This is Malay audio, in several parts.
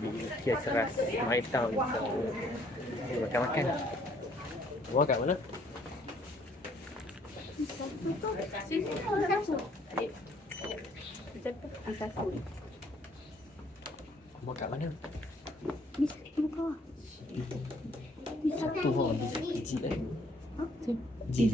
di Kia Ceras My Town. So makan-makan. Bawa kat mana? Bawa kat mana? Satu orang biji lah. G.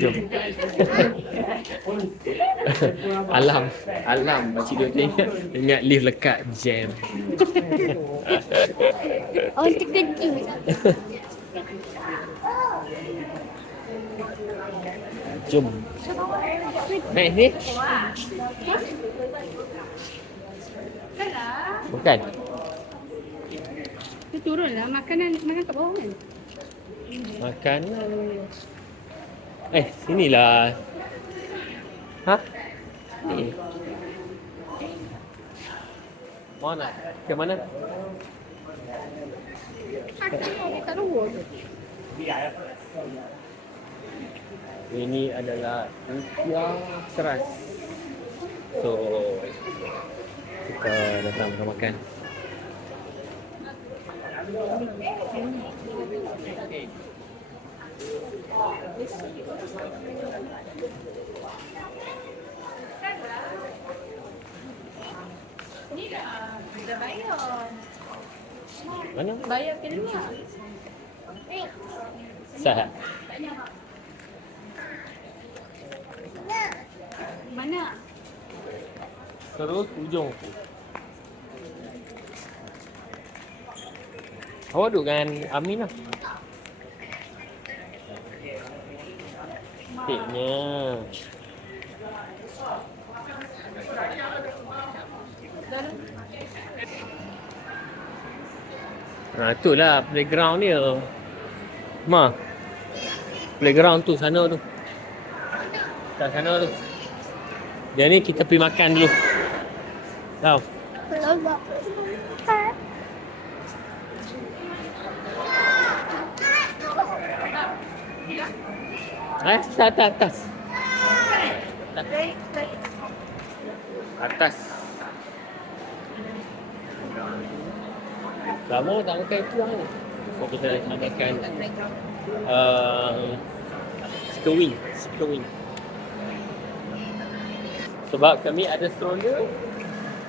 Jom. Alam Makcik dia ingat lift lekat jam. Oh, terkejut. Jom. Naik ni. Bukan. Dia turun lah. Makan kat bawah kan? Makanan. Sinilah. Ha? Ni. Mana? Ke mana? Tak luar tu. Ini adalah Kia Ceras. So kita datang makan. Ni dah bayar. Mana? Bayar ke luar? Sah. Mana? Terus ujung. Awak duduk dengan Amin lah. Tiknya. Itulah playground dia. Playground tu sana tu. Kat sana tu. Dia ni kita pergi makan dulu. Tahu? Atas. Atas. Lama tak makan itu lah ni. So kita nak makan chicken wing. Sebab kami ada stroller,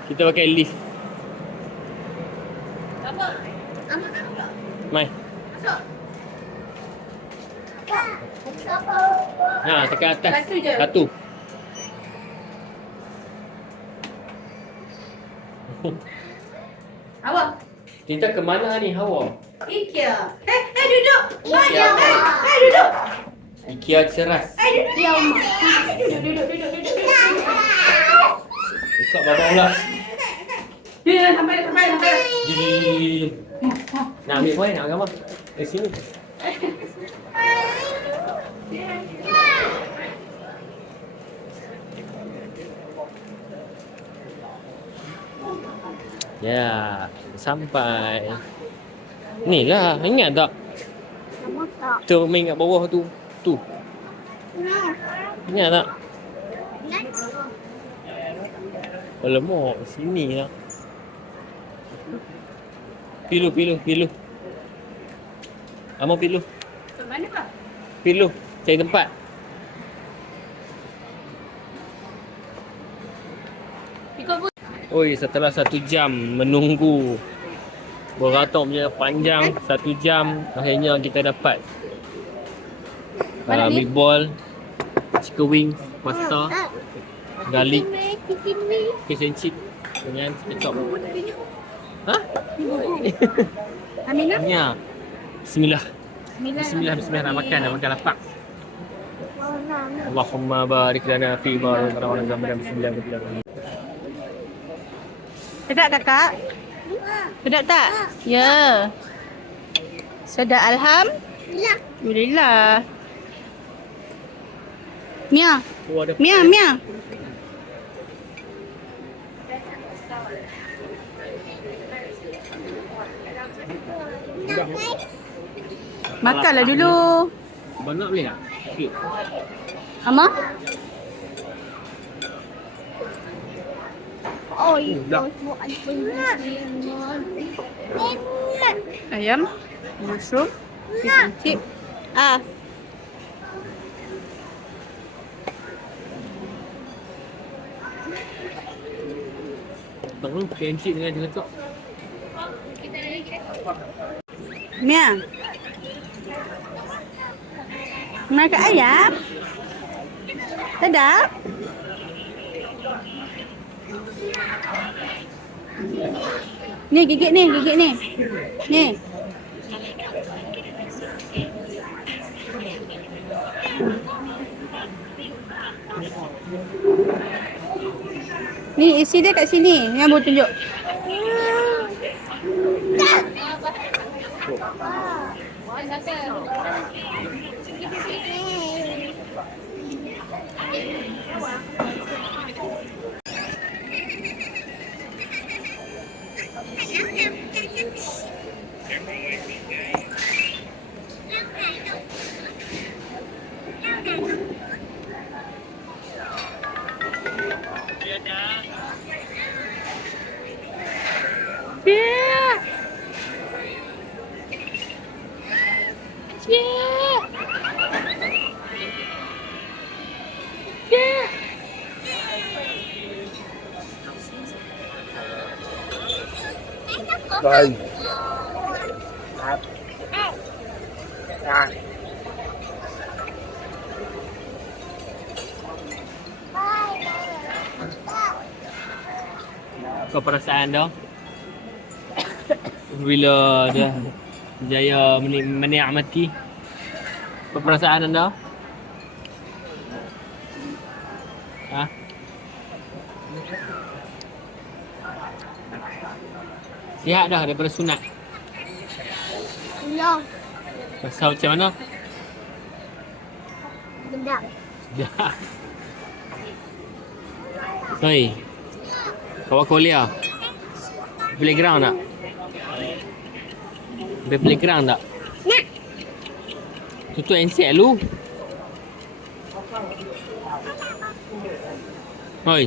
kita pakai lift. Apa? Mai. Tekan atas. Satu je? Satu. Awak? Kita ke mana ni, Hawa? IKEA. Duduk. IKEA. Duduk. IKEA Ceras. Duduk. Besok babak pula. Ya, sampai. Jom. Nak ambil poin, nak gambar. Sini. Ya, sampai. Ni lah, ingat tak? Tu main kat bawah tu. Ingat tak? Alamak, sini lah. Pilu. Amo pilu. Mana kau? Pilu, cari tempat. Oi, setelah 1 jam menunggu beratur punya panjang 1 jam, akhirnya kita dapat meatball, chicken wing, pasta, garlic, fish and chip dengan kecap. Ha? Aminah? Ya. Bismillah nak makan lapar. Allahumma barik lana fi ma razaqtana bismillah. Sedap kakak? Sedap tak? Ya. Sedap alhamdulillah. Mia. Makanlah dulu. Banyak boleh tak? Sikit. Ama? Dah. Ayam. Mushroom. Fish and chip. Ah. Tengok ni pakai encik dengan dia letak. Mia. Makan ayam. Sedap. Ni gigit ni, gigit ni. Ni. Ni isi dia kat sini. Ni Abu tunjuk. Yeah. Yeah. Yeah. Rồi. Đạp. Rồi. Kau perasaan dah bila dah berjaya menikmati. Apa perasaan anda? Ha? Sihat dah daripada sunat? Belum. Rasa macam mana? Sedap. Dah. Hei. Kau kuliah? Playground tak? Pergi playground tak? Nak. Tutup handset lu. Hoi.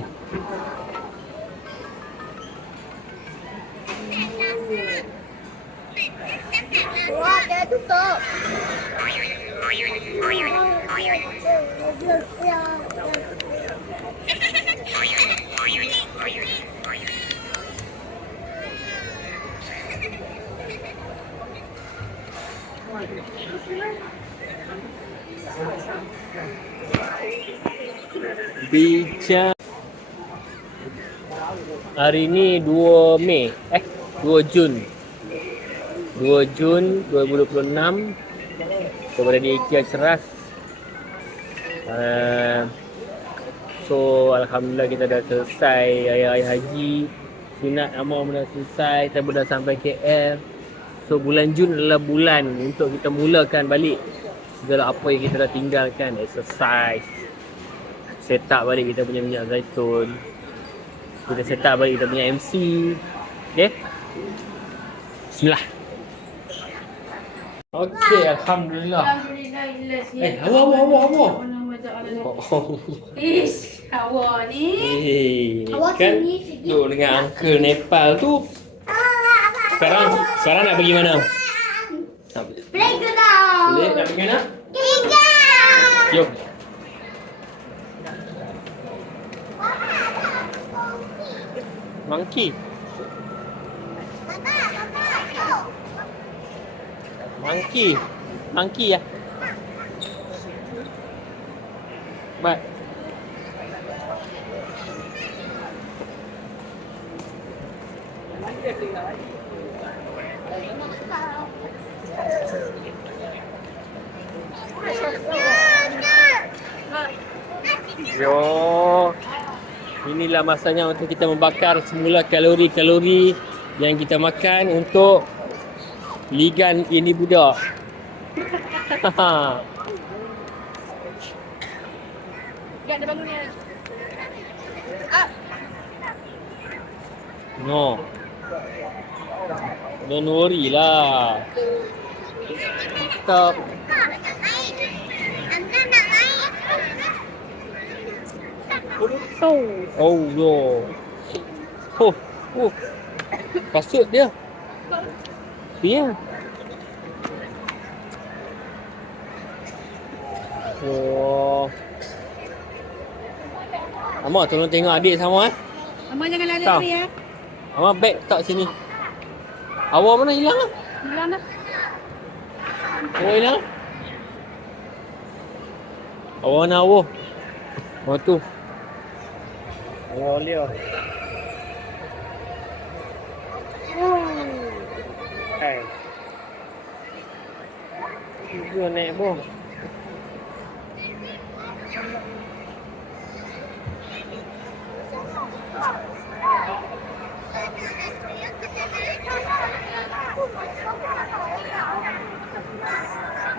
Wah, dia tutup. Bicara hari ni 2 Mei 2 Jun 2026 kepada di IKEA Ceras. So alhamdulillah kita dah selesai Raya Haji, sunat Amar dah selesai, kita dah sampai KL. So bulan Jun adalah bulan untuk kita mulakan balik segala apa yang kita dah tinggalkan, exercise, set up balik kita punya minyak zaitun, kita set up balik kita punya MC. Okay, bismillah. Okay, alhamdulillah. Hawa. Ish, Hawa ni. Hawa Kan sini sikit. duduk dengan uncle Nepal tu. Sekarang nak pergi mana? Playground. Boleh nak pergi mana? Playground. Jom. Monkey. Monkey ya. Baik. Yo. Inilah masanya untuk kita membakar semula kalori-kalori yang kita makan untuk ligan ini budak. Gak ada bangun ni. Up. No. Don't worry lah. stop. Anda nak naik. Oh, yo. Oh, oh. Kasut dia. Dia. Oh. Mama tolong tengok adik sama Mama jangan Tahu. lari ya. Mama beg tak sini. Awak mana hilang lah? Hilang dah. Awak hilang lah? Awak mana awak? Oh tu. Awak lihat. Hai. Dia naik bawah.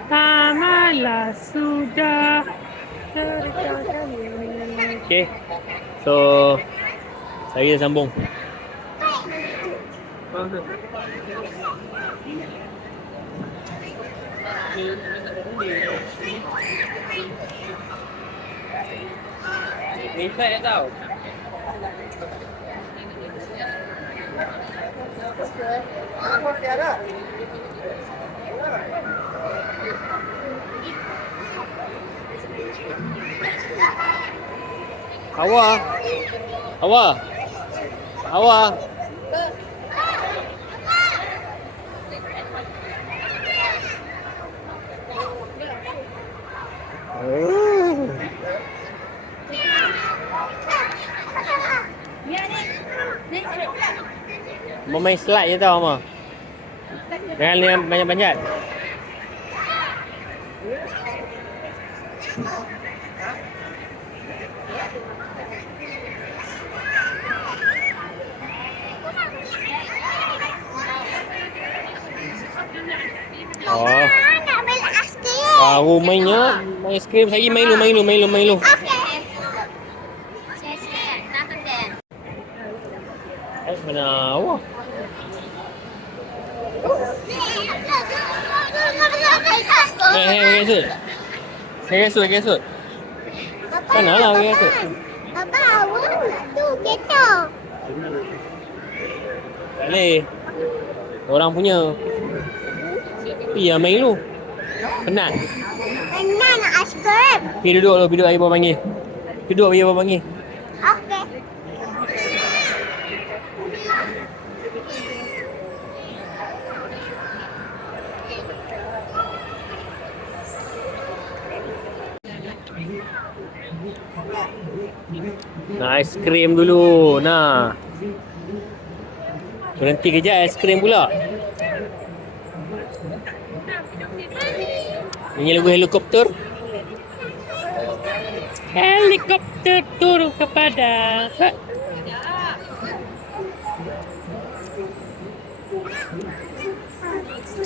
Tamalah sudah. Okay. So saya sambung. Efek tau. Awak. Awak. Awak. Mau main slide je tau, Mama. Jangan banyak-banyak. Oh. Nak main aiskrim. Baru mainnya. Main aiskrim. Saya main dulu. Okey. Saya nak kena. Mana awak? Kesut. Sana lah kesut. Bapa, awak tu kereta. Tak boleh. Orang punya. Iya main dulu. Penat. Mana nak aiskrim? Pergi duduk dulu. Duduk ayah bawa panggil. Duduk ayah bawa panggil. Okey. Nak aiskrim dulu. Nah. Berhenti kejap aiskrim pula. Ini lagu helikopter. Helikopter turun kepada.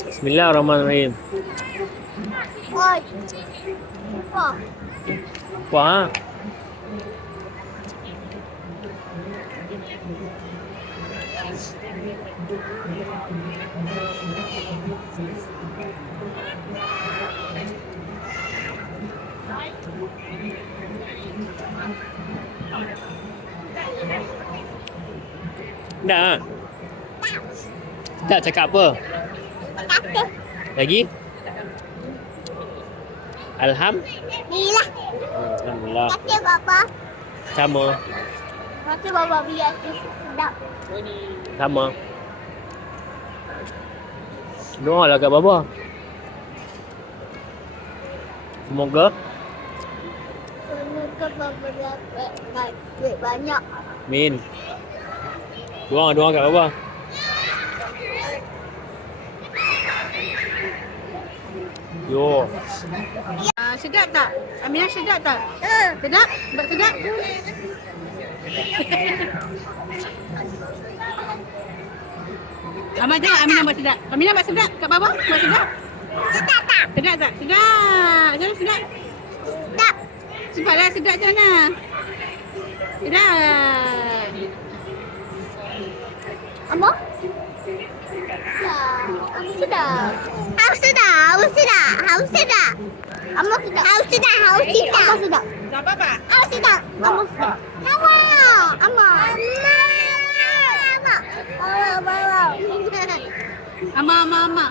Bismillahirrahmanirrahim. Oi. Oh. Wah. Dah. Tak cakap apa? Lagi? Alhamdulillah. Alhamdulillah. Kata bapa. Sama. Kata bapa biar sedap. Sama. Doa lah kat bapa. Semoga Semoga bapa dapat duit banyak. Amin. Doa kat bapa. Yo. Sedap tak? Aminah sedap tak? Sedap? Buat sedap? Abang tengok Aminah buat sedap. Aminah buat sedap kat bawah? Buat sedap? Sedap tak? Sedap tak? Sedap. Macam mana sedap? Sedap. Cepatlah sedap macam mana? Sedap. Apa? Sedap. Sedap. Sedap. Haus sedap. Amak sedap. Haus sedap. Haus sedap. Amak sedap. Sabar pak. Haus sedap. Amak sedap. Amak. Amak. Amak. Bawa. Ama.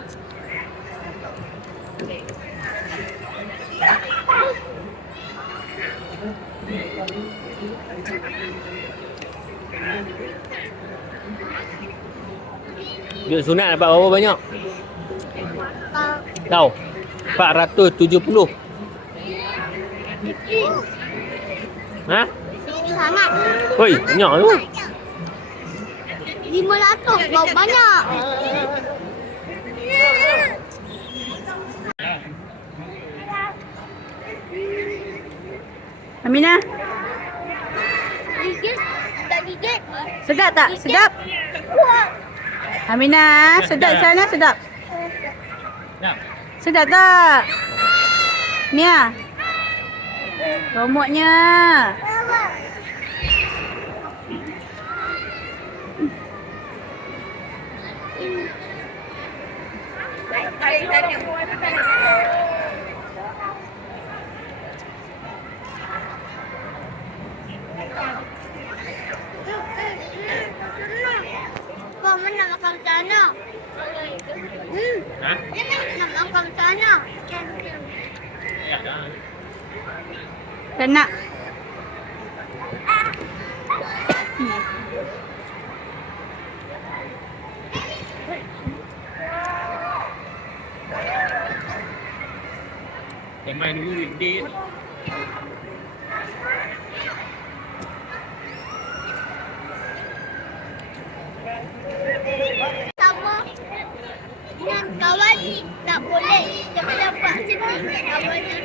Duit sunat dapat berapa banyak? Tahu? 470. Ha? Sangat. Oi, banyak tu. 500. Bawa banyak. Aminah, Gigit. Tak gigit. sedap tak? Sedap. Aminah, sedap sana sedap. Nak. Sedap tak? Mia. Romoknya. Kau mana makan sana? Ha? Nak makan sana. Ya dah. Tak nak. Main dulu dia. Sama dengan kawan ni tak boleh. Jangan dapat sini kawan ni.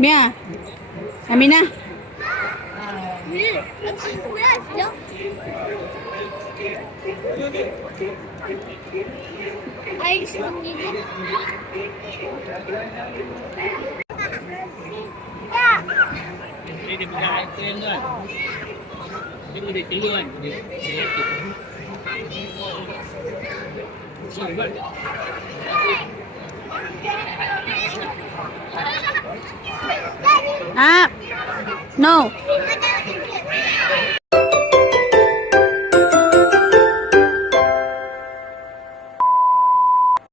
Mia. Aminah. Belas je. Air sendiri. Ya. Dia pegang item kan. Dia boleh keluar kan. Dia Sorry, Ah. No. Kita